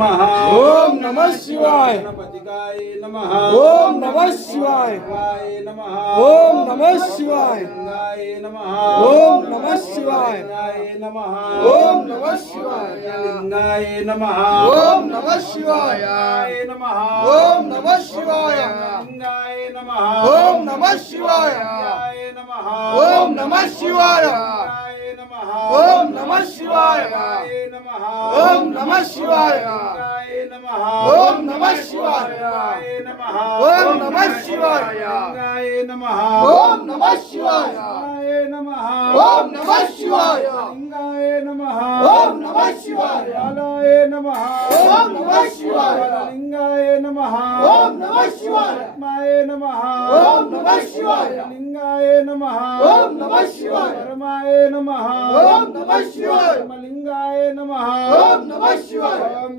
ओम नमः शिवाय। गणपतिकाय नमः। ओम नमः शिवाय। शिवाय नमः। ओम नमः शिवाय। लिंगाय नमः। ओम नमः शिवाय। लिंगाय नमः। ओम नमः शिवाय। लिंगाय नमः। ओम नमः शिवाय। लिंगाय नमः। ओम नमः शिवाय। लिंगाय नमः। ओम नमः शिवाय। लिंगाय नमः। ओम नमः शिवाय। लिंगाय नमः। ओम नमः शिवाय। लिंगाय नमः। ओम नमः शिवाय। लिंगाय नमः। ओम नमः शिवाय। लिंगाय नमः। ओम नमः शिवाय। लिंगाय नमः। ओम नमः शिवाय। लिंगाय नमः। ओम नमः शिवाय। लिंगाय नमः। ओम नमः शिवाय। बालाय नमः। ओम नमः शिवाय। लिंगाय नमः। ओम नमः शिवाय। आत्माय नमः। ओम नमः शिवाय। लिंगाय नमः। ओम नमः शिवाय। परमाय नमः। ओम नमः शिवाय। लिंगाय नमः। ओम नमः शिवाय। ओम